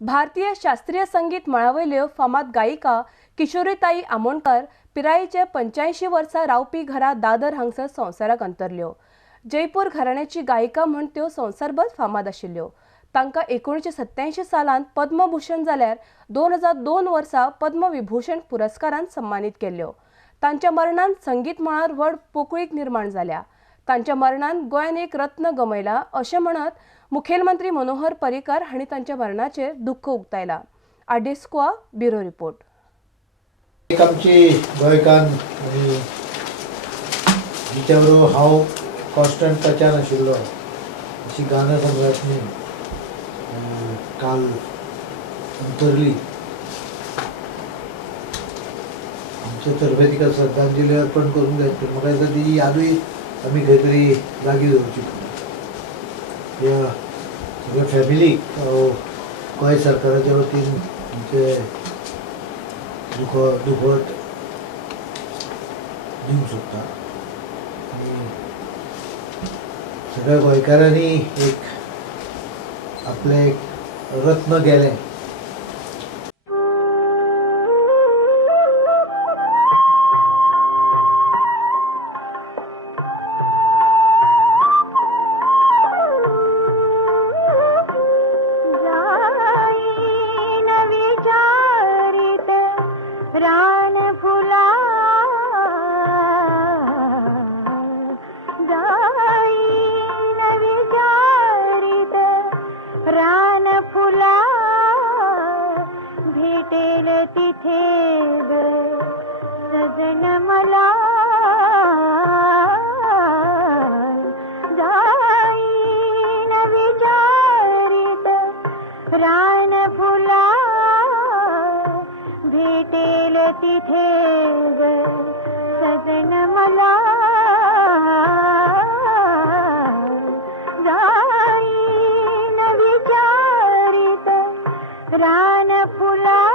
भारतीय शास्त्रीय संगीत मळावयल्यो फामाद गायिका किशोरीताई आमोणकर पिरायेचे 85 वर्सां रावपी घरा दादर हांगसर संवसाराक अंतरल्यो। जयपूर घराण्याची गायिका म्हूण त्यो संवसारभर फामाद आशिल्ल्यो। तांकां 1987 सालांत पद्मभूषण जाल्यार 2002 वर्सा पद्मविभूषण पुरस्कारान सन्मानीत केल्ल्यो। तांच्या मरणान संगीत मळार व्हड पोकळीक निर्माण जाल्या। तांच्या मरणान गोंयान एक रत्न गमयला अशें म्हणत मुखेलमंत्री मनोहर पर्रीकार हांणी तांच्या मरणाचेर दुख्ख उक्तायला। आडेस्कुआ ब्युरो रिपोर्ट। एक आमची गोंयकार आनी जिच्या बरोबर हांव कॉन्स्टंट टचान आशिल्लो अशी गाना सम्राटनी काल अंतरली। आमच्या तर्फे तिका श्रद्धांजली अर्पण करूंक जाय, तर म्हाका दिसता ती यादूय आमी खंय तरी जागी दवरची पडटा। ह्या सगळ्या फॅमिलीक गोंय सरकाराच्या वतीन आमचे दुखवट दिवंक सोदता आनी सगळ्या गोंयकारांनी एक आपले एक रत्न गेले। रान फुला जाईन विचारित रान फुला भेटेल तिथे ग सजन मला जाईन विचारित रान फुला भेटेल तिथे ग सजन मला जाईन विचारित रान फुला